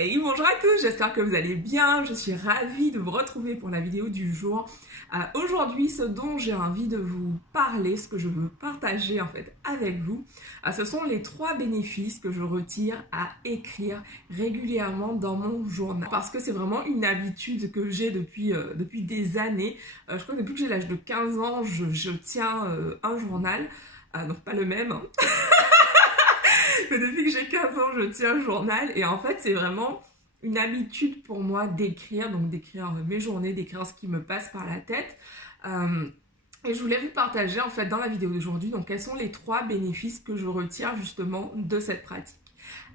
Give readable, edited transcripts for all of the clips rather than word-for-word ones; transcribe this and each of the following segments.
Hey, bonjour à tous, j'espère que vous allez bien. Je suis ravie de vous retrouver pour la vidéo du jour. Aujourd'hui, ce dont j'ai envie de vous parler, ce que je veux partager en fait avec vous, ce sont les 3 bénéfices que je retire à écrire régulièrement dans mon journal. Parce que c'est vraiment une habitude que j'ai depuis des années. Je crois que depuis que j'ai l'âge de 15 ans, je tiens un journal. Donc pas le même, hein. Mais depuis que j'ai 15 ans, je tiens un journal et en fait, c'est vraiment une habitude pour moi d'écrire, donc d'écrire mes journées, d'écrire ce qui me passe par la tête. Et je voulais vous partager en fait dans la vidéo d'aujourd'hui, donc quels sont les 3 bénéfices que je retire justement de cette pratique.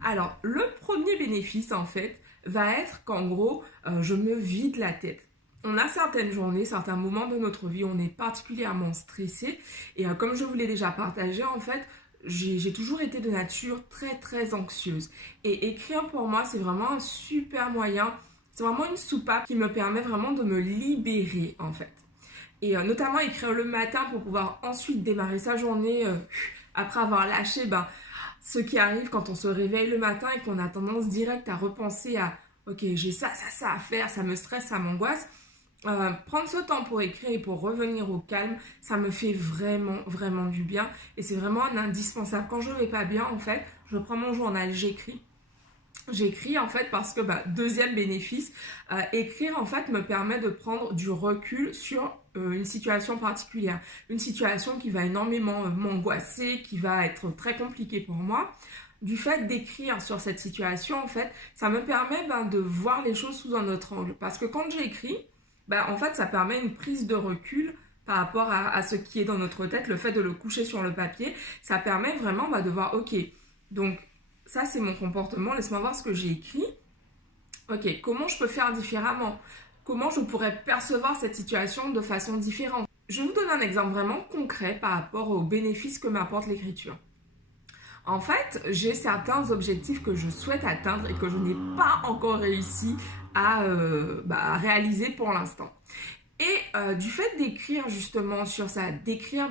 Alors, le premier bénéfice en fait va être qu'en gros, je me vide la tête. On a certaines journées, certains moments de notre vie, on est particulièrement stressé et comme je vous l'ai déjà partagé en fait, j'ai toujours été de nature très anxieuse. Et écrire pour moi, c'est vraiment un super moyen. C'est vraiment une soupape qui me permet vraiment de me libérer en fait. Et notamment écrire le matin pour pouvoir ensuite démarrer sa journée après avoir lâché ce qui arrive quand on se réveille le matin et qu'on a tendance directe à repenser à ok, j'ai ça à faire, ça me stresse, ça m'angoisse. Prendre ce temps pour écrire et pour revenir au calme, ça me fait vraiment du bien et c'est vraiment un indispensable. Quand je ne vais pas bien en fait, je prends mon journal, j'écris en fait parce que deuxième bénéfice, écrire en fait me permet de prendre du recul sur une situation particulière, une situation qui va énormément m'angoisser, qui va être très compliquée pour moi. Du fait d'écrire sur cette situation en fait, ça me permet de voir les choses sous un autre angle parce que quand j'écris, en fait, ça permet une prise de recul par rapport à ce qui est dans notre tête. Le fait de le coucher sur le papier, ça permet vraiment de voir, ok, donc ça c'est mon comportement, laisse-moi voir ce que j'ai écrit. Ok, comment je peux faire différemment? Comment je pourrais percevoir cette situation de façon différente? Je vais vous donner un exemple vraiment concret par rapport aux bénéfices que m'apporte l'écriture. En fait, j'ai certains objectifs que je souhaite atteindre et que je n'ai pas encore réussi à réaliser pour l'instant. Et du fait d'écrire justement sur ça, d'écrire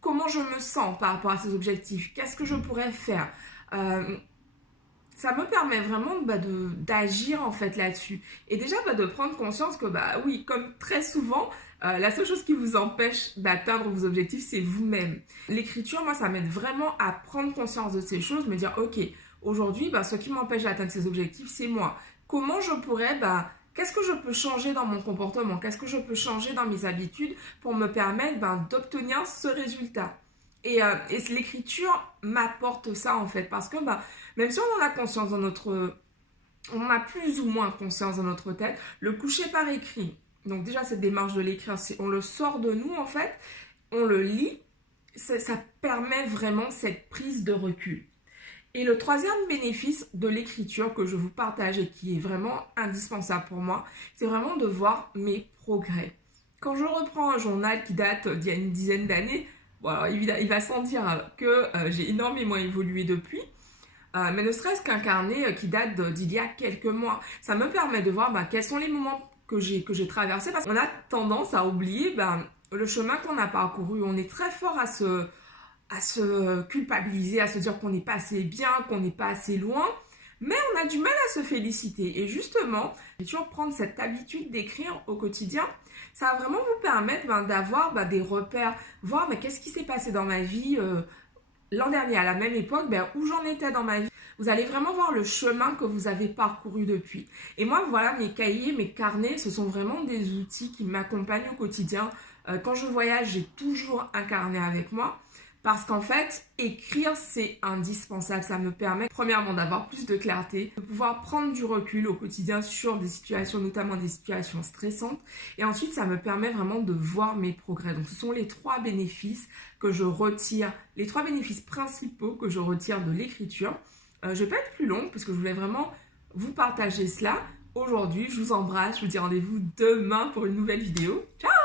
comment je me sens par rapport à ces objectifs, qu'est-ce que je pourrais faire, ça me permet vraiment d'agir en fait là-dessus. Et déjà de prendre conscience que oui, comme très souvent, la seule chose qui vous empêche d'atteindre vos objectifs, c'est vous-même. L'écriture, moi, ça m'aide vraiment à prendre conscience de ces choses, me dire, ok, aujourd'hui, ce qui m'empêche d'atteindre ces objectifs, c'est moi. Comment je pourrais, qu'est-ce que je peux changer dans mon comportement? Qu'est-ce que je peux changer dans mes habitudes pour me permettre d'obtenir ce résultat? Et l'écriture m'apporte ça en fait, parce que même si on en a conscience on a plus ou moins conscience dans notre tête, le coucher par écrit, donc déjà cette démarche de l'écrire, on le sort de nous en fait, on le lit, ça permet vraiment cette prise de recul. Et le troisième bénéfice de l'écriture que je vous partage et qui est vraiment indispensable pour moi, c'est vraiment de voir mes progrès. Quand je reprends un journal qui date d'il y a une dizaine d'années, il va sans dire que j'ai énormément évolué depuis, mais ne serait-ce qu'un carnet qui date d'il y a quelques mois. Ça me permet de voir quels sont les moments que j'ai traversés, parce qu'on a tendance à oublier le chemin qu'on a parcouru. On est très fort à se culpabiliser, à se dire qu'on n'est pas assez bien, qu'on n'est pas assez loin, mais on a du mal à se féliciter. Et justement, toujours prendre cette habitude d'écrire au quotidien, ça va vraiment vous permettre d'avoir des repères, voir qu'est-ce qui s'est passé dans ma vie l'an dernier, à la même époque, où j'en étais dans ma vie. Vous allez vraiment voir le chemin que vous avez parcouru depuis. Et moi, voilà, mes cahiers, mes carnets, ce sont vraiment des outils qui m'accompagnent au quotidien. Quand je voyage, j'ai toujours un carnet avec moi. Parce qu'en fait, écrire, c'est indispensable. Ça me permet, premièrement, d'avoir plus de clarté, de pouvoir prendre du recul au quotidien sur des situations, notamment des situations stressantes. Et ensuite, ça me permet vraiment de voir mes progrès. Donc, ce sont les 3 bénéfices que je retire, les 3 bénéfices principaux que je retire de l'écriture. Je ne vais pas être plus longue parce que je voulais vraiment vous partager cela. Aujourd'hui, je vous embrasse. Je vous dis rendez-vous demain pour une nouvelle vidéo. Ciao!